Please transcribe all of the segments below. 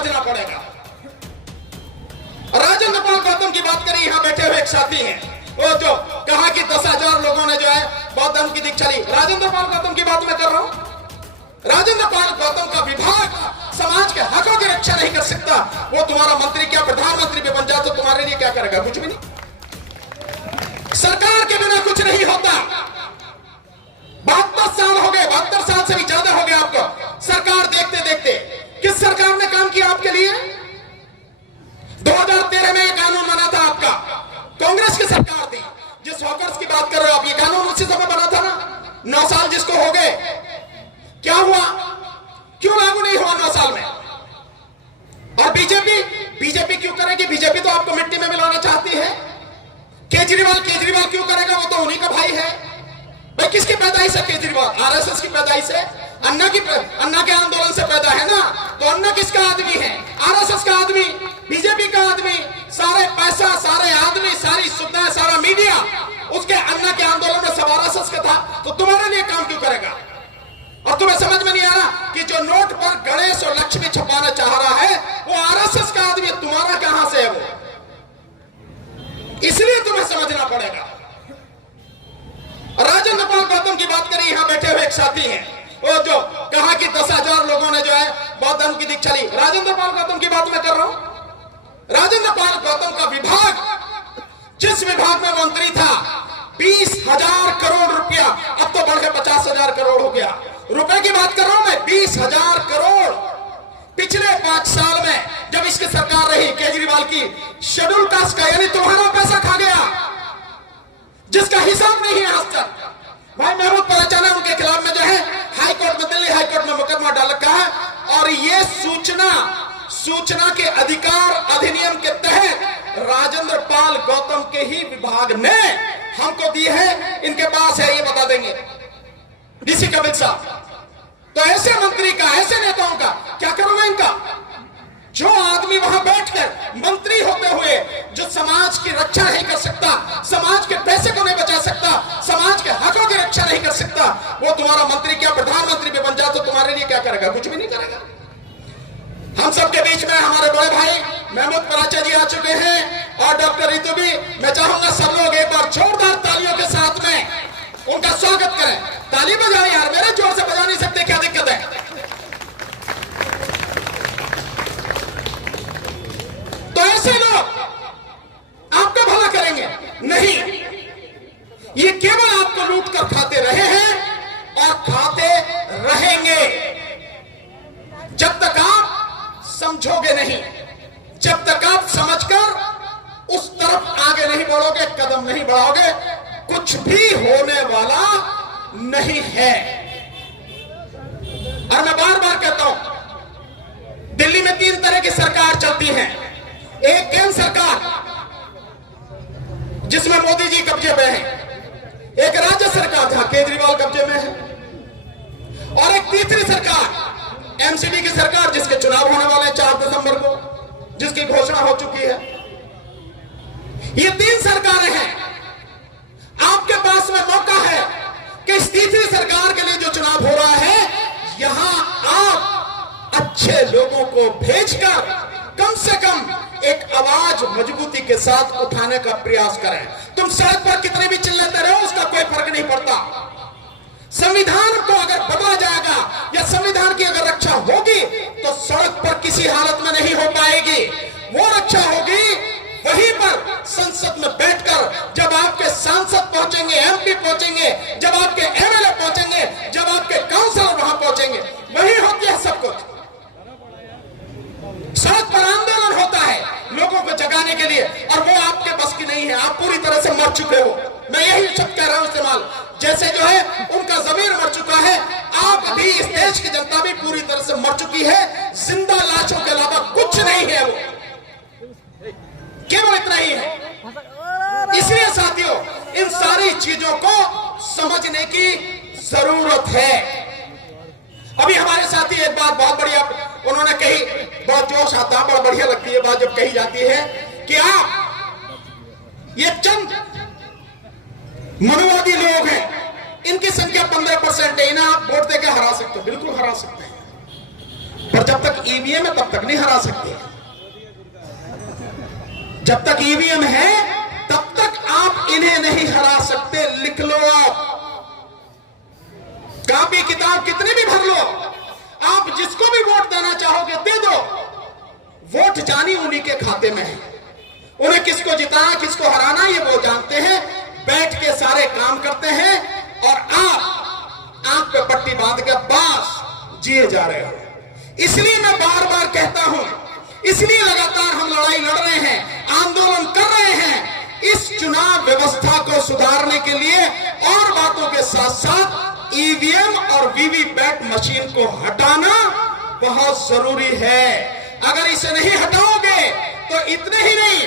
समझना पड़ेगा। राजेंद्र पाल गौतम की बात करें, यहां बैठे हुए एक साथी हैं, वो जो कहा कि 10,000 लोगों ने जो है बौद्ध धर्म की दीक्षा ली। राजेंद्र पाल गौतम की बात मैं कर रहा हूं। राजेंद्र पाल गौतम का विभाग समाज के हकों की रक्षा नहीं कर सकता। वो तुम्हारा मंत्री क्या प्रधानमंत्री भी बन जाए तो तुम्हारे लिए क्या करेगा? कुछ भी नहीं। सरकार के बिना कुछ नहीं होता। 72 साल हो गए, 72 साल से भी ज्यादा हो गया आपको सरकार देखते देखते। किस सरकार ने काम किया आपके लिए? 2013 में यह कानून बना था आपका, कांग्रेस की सरकार थी। जिस हॉकर्स की बात कर रहे हो आप, ये कानून उसी समय बना था ना। 9 साल जिसको हो गए, क्या हुआ? क्यों लागू नहीं हुआ 9 साल में? और बीजेपी क्यों करेगी? बीजेपी तो आपको मिट्टी में मिलाना चाहती है। केजरीवाल क्यों करेगा? वो तो उन्हीं का भाई है। भाई किसकी पैदाइश है केजरीवाल? आरएसएस की पैदाइश है। अन्ना के आंदोलन से पैदा है ना। तो अन्ना किसका आदमी है? आरएसएस का आदमी, बीजेपी का आदमी। सारे पैसा, सारे आदमी, सारी सुविधाएं, सारा मीडिया उसके अन्ना के आंदोलन में सब आरएसएस का था। तो तुम्हारे लिए काम क्यों करेगा? और तुम्हें समझ में नहीं आ रहा कि जो नोट पर गणेश और लक्ष्मी छपाना चाह रहा है वो आरएसएस का आदमी, तुम्हारा कहां से है वो? इसलिए तुम्हें समझना पड़ेगा। राजेंद्र पाल गौतम की बात करें, यहां बैठे हुए एक साथी हैं, वो जो कहा कि 10,000 लोगों ने जो है बौद्ध धर्म की दीक्षा ली। राजेंद्र पाल गौतम की बात मैं कर रहा हूं। राजेंद्र पाल गौतम का विभाग, जिस विभाग में मंत्री था, 20,000 करोड़ रुपया, अब तो बढ़ के 50,000 करोड़ हो गया। रुपए की बात कर रहा हूं मैं, 20,000 करोड़ पिछले 5 साल में जब इसकी सरकार रही केजरीवाल की, शेड्यूल कास्ट का यानी तुम्हारा पैसा खा गया, जिसका हिसाब नहीं है आज तक। भाई महमूद पराचा ने उनके खिलाफ में जो है हाईकोर्ट में, दिल्ली हाईकोर्ट में मुकदमा डाल रखा है। और ये सूचना के अधिकार अधिनियम के तहत राजेंद्र पाल गौतम के ही विभाग ने हमको दी है। इनके पास है, ये बता देंगे डीसी कबिल साहब। तो ऐसे मंत्री का, ऐसे नेताओं का क्या करूंगा इनका? जो आदमी वहां बैठकर मंत्री होते हुए जो समाज की रक्षा नहीं कर सकता, समाज के पैसे को नहीं बचा सकता, समाज के हकों की रक्षा नहीं कर सकता, वो तुम्हारा मंत्री क्या प्रधानमंत्री भी बन जाए तो तुम्हारे लिए क्या करेगा? कुछ भी नहीं करेगा। हम सबके बीच में हमारे बड़े भाई महमूद पराचा जी आ चुके हैं और डॉक्टर रितु भी। मैं चाहूंगा सब लोग एक बार जोरदार तालियों के साथ में उनका स्वागत करें। ताली बजाओ यार, मेरे जोर से बजा नहीं सकते, क्या दिक्कत है? तो ऐसे लोग आपका भला करेंगे नहीं, ये केवल आपको लूट कर खाते रहे हैं और खाते रहेंगे जब तक आप समझोगे नहीं, जब तक आप समझकर उस तरफ आगे नहीं बढ़ोगे, कदम नहीं बढ़ाओगे, कुछ भी होने वाला नहीं है। और मैं बार बार कहता हूं, दिल्ली में 3 तरह की सरकार चलती है। एक केंद्र सरकार जिसमें मोदी जी कब्जे में है, एक राज्य सरकार जहां केजरीवाल कब्जे में है, और एक तीसरी सरकार एमसीडी की सरकार जिसके चुनाव होने वाले हैं 4 दिसंबर को, जिसकी घोषणा हो चुकी है। ये 3 सरकारें हैं। आपके पास में मौका है कि इस तीसरी सरकार के लिए जो चुनाव हो रहा है, यहां आप अच्छे लोगों को भेजकर कम से कम एक आवाज मजबूती के साथ उठाने का प्रयास करें। तुम सड़क पर कितने भी चिल्लाते रहो, उसका कोई फर्क नहीं पड़ता। संविधान को अगर बदला जाएगा या संविधान की अगर रक्षा होगी तो सड़क पर किसी हालत में नहीं हो पाएगी। वो रक्षा होगी वहीं पर संसद में बैठकर, जब आपके सांसद पहुंचेंगे, एमपी पहुंचेंगे, जब आपके एमएलए पहुंचेंगे, जब आपके काउंसलर वहां पहुंचेंगे, वही होती है सब कुछ। सड़क पर आंदोलन होता है लोगों को जगाने के लिए, और वो आपके बस की नहीं है। आप पूरी तरह से मर चुके हो। मैं यही शब्द कह रहा हूं इस्तेमाल, जैसे जो है उनका जमीर मर चुका है, आप भी, इस देश की जनता भी पूरी तरह से मर चुकी है। जिंदा लाशों के अलावा कुछ नहीं है, वो केवल इतना ही है। इसलिए साथियों, इन सारी चीजों को समझने की जरूरत है। अभी हमारे साथी एक बात बहुत बढ़िया उन्होंने कही, बहुत जोश आता है, बहुत बढ़िया लगती है बात जब कही जाती है कि आप ये चंद मनुवादी लोग हैं, इनकी संख्या 15% है, इन्हें आप वोट देकर हरा सकते हो। बिल्कुल हरा सकते हैं, पर जब तक ईवीएम है तब तक नहीं हरा सकते। जब तक ईवीएम है तब तक आप इन्हें नहीं हरा सकते। लिख लो, आप कापी किताब कितनी भी भर लो, आप जिसको भी वोट देना चाहोगे दे दो, वोट जानी उन्हीं के खाते में है। उन्हें किसको जिताना किसको हराना ये वो जानते हैं, बैठ के सारे काम करते हैं और आप आंख पे पट्टी बांध के बस जिए जा रहे हो। इसलिए मैं बार बार कहता हूं, इसलिए लगातार हम लड़ाई लड़ रहे हैं, आंदोलन कर रहे हैं इस चुनाव व्यवस्था को सुधारने के लिए और बातों के साथ साथ ईवीएम और वीवीपैट मशीन को हटाना बहुत जरूरी है। अगर इसे नहीं हटाओगे तो इतने ही नहीं,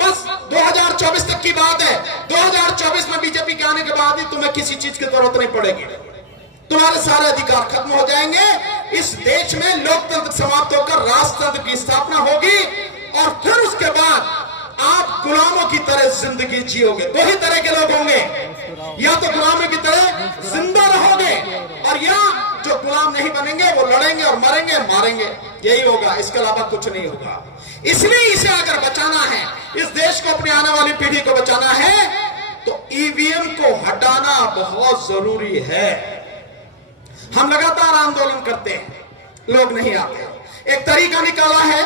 बस 2024 तक की बात है, 2024 में बीजेपी के आने के बाद ही तुम्हें किसी चीज की जरूरत नहीं पड़ेगी, तुम्हारे सारे अधिकार खत्म हो जाएंगे। इस देश में लोकतंत्र समाप्त होकर राष्ट्रतंत्र की स्थापना होगी और फिर उसके बाद आप गुलामों की तरह जिंदगी जियोगे। दो ही तरह के लोग होंगे, या तो गुलामों की तरह जिंदा रहोगे और या जो गुलाम नहीं बनेंगे वो लड़ेंगे और मरेंगे मारेंगे, यही होगा, इसके अलावा कुछ नहीं होगा। इसलिए इसे अगर बचाना है, इस देश को अपनी आने वाली पीढ़ी को बचाना है तो ईवीएम को हटाना बहुत जरूरी है। हम लगातार आंदोलन करते हैं, लोग नहीं आते। एक तरीका निकाला है,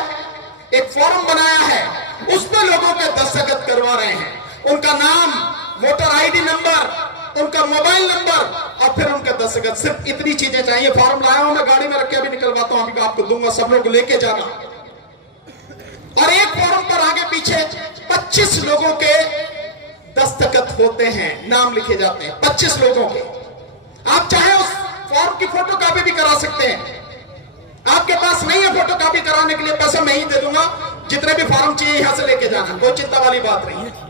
एक फोरम बनाया है, उसमें लोगों के दस्तखत करवा रहे हैं, उनका नाम, वोटर आईडी नंबर, उनका मोबाइल नंबर और फिर उनके दस्तखत। सिर्फ इतनी चीजें चाहिए। फॉर्म लाया हूं मैं, गाड़ी में रख के अभी निकलवाता हूं, अभी आपको दूंगा, सब लोग लेके जाना। और एक फॉर्म पर आगे पीछे 25 लोगों के दस्तखत होते हैं, नाम लिखे जाते हैं 25 लोगों के। आप चाहे उस फॉर्म की फोटो कॉपी भी करा सकते हैं। आपके पास नहीं है फोटो कॉपी कराने के लिए, पैसा मैं ही दे दूंगा, जितने भी फॉर्म चाहिए यहां से लेके जाना, कोई चिंता वाली बात नहीं है।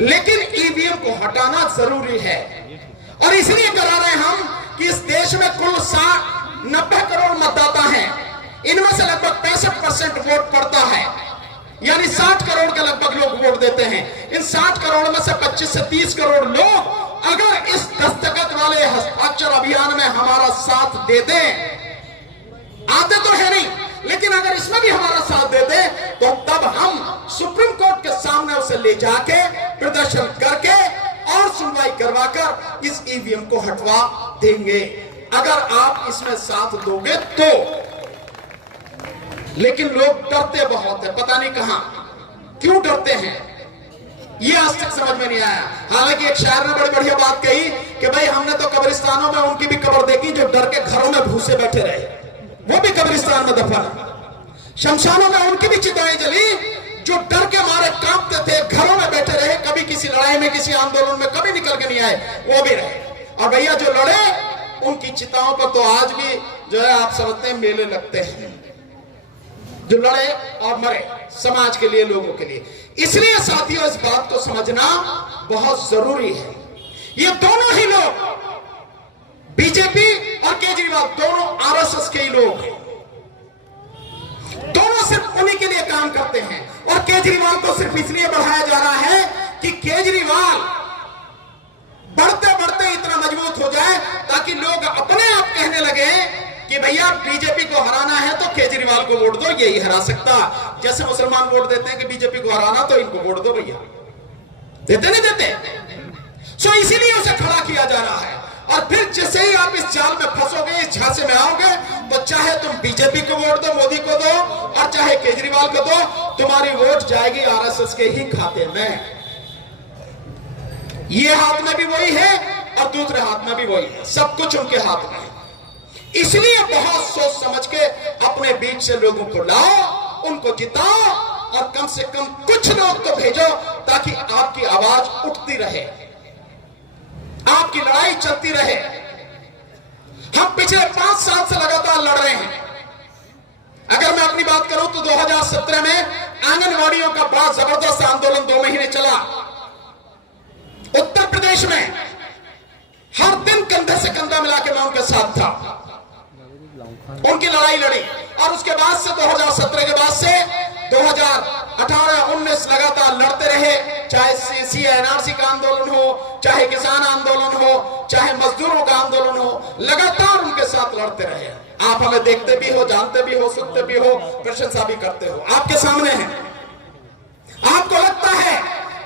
लेकिन ईवीएम को हटाना जरूरी है और इसलिए करा रहे हैं हम कि इस देश में कुल 90 करोड़ मतदाता हैं, इनमें से लगभग 65% वोट पड़ता है, यानी 60 करोड़ के लगभग लोग वोट देते हैं। इन 60 करोड़ में से 25 से 30 करोड़ लोग अगर इस दस्तखत वाले हस्ताक्षर अभियान में हमारा साथ दे दें, आते तो है नहीं लेकिन अगर इसमें भी हमारा साथ दे दे तो तब हम सुप्रीम कोर्ट के सामने उसे ले जाके प्रदर्शन करके और सुनवाई करवाकर इस ईवीएम को हटवा देंगे, अगर आप इसमें साथ दोगे तो। लेकिन लोग डरते बहुत है, पता नहीं कहां क्यों डरते हैं, ये आज तक समझ में नहीं आया। हालांकि एक शायर ने बड़ी बढ़िया बात कही कि भाई हमने तो कब्रिस्तानों में उनकी भी कब्र देखी जो डर के घरों में भूसे बैठे रहे, वो भी कब्रिस्तान में दफन। शमशानों में उनकी भी चिताएं जली जो डर के मारे कांपते थे, घरों में बैठे रहे, कभी किसी लड़ाई में किसी आंदोलन में कभी निकल के नहीं आए, वो भी रहे। और भैया जो लड़े उनकी चिताओं पर तो आज भी जो है आप समझते हैं मेले लगते हैं, जो लड़े और मरे समाज के लिए, लोगों के लिए। इसलिए साथियों इस बात को समझना बहुत जरूरी है। ये दोनों ही लोग, बीजेपी और केजरीवाल, दोनों आरएसएस के ही लोग हैं, दोनों सिर्फ उन्हीं के लिए काम करते हैं। और केजरीवाल को सिर्फ इसलिए बढ़ाया जा रहा है कि केजरीवाल बढ़ते बढ़ते इतना मजबूत हो जाए ताकि लोग अपने आप कहने लगे कि भैया बीजेपी को हराना है तो केजरीवाल को वोट दो, यही हरा सकता। जैसे मुसलमान वोट देते हैं कि बीजेपी को हराना तो इनको वोट दो, भैया देते नहीं देते। सो इसीलिए उसे खड़ा किया जा रहा है। और फिर जैसे ही आप इस जाल में फंसोगे, इस झांसे में आओगे, तो चाहे तुम बीजेपी को वोट दो, मोदी को दो, और चाहे केजरीवाल को दो, तुम्हारी वोट जाएगी आरएसएस के ही खाते में। ये हाथ में भी वही है और दूसरे हाथ में भी वही है, सब कुछ उनके हाथ में है। इसलिए बहुत सोच समझ के अपने बीच से लोगों को लाओ, उनको जिताओ और कम से कम कुछ लोग तो भेजो ताकि आपकी आवाज उठती रहे, आपकी लड़ाई चलती रहे। हम पिछले 5 साल से लगातार लड़ रहे हैं। अगर मैं अपनी बात करूं तो 2017 में आंगनवाड़ियों का बड़ा जबरदस्त आंदोलन 2 महीने चला। उत्तर प्रदेश में हर दिन कंधे से कंधा मिला के मैं उनके साथ था, उनकी लड़ाई लड़ी। और उसके बाद से 2017 के बाद से 2018-19 लगातार लड़ते रहे, चाहे सीए एनआरसी का आंदोलन हो, चाहे किसान आंदोलन हो, चाहे मजदूरों का आंदोलन हो, लगातार उनके साथ लड़ते रहे। आप हमें देखते भी हो, जानते भी हो, सुनते भी हो, प्रशंसा भी करते हो, आपके सामने है। आपको लगता है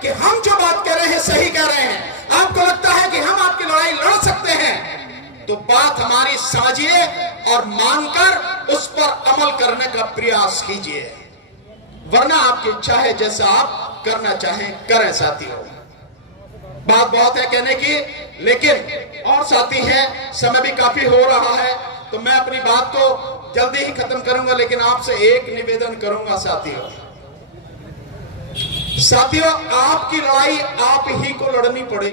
कि हम जो बात कह रहे हैं सही कह रहे हैं, आपको लगता है कि हम आपकी लड़ाई लड़ सकते हैं, तो बात हमारी समझिए और मानकर उस पर अमल करने का प्रयास कीजिए, वरना आपकी इच्छा है जैसा आप करना चाहें करें। साथियों, बात बहुत है कहने की, लेकिन और साथी हैं, समय भी काफी हो रहा है, तो मैं अपनी बात को जल्दी ही खत्म करूंगा। लेकिन आपसे एक निवेदन करूंगा साथियों, आपकी लड़ाई आप ही को लड़नी पड़ेगी।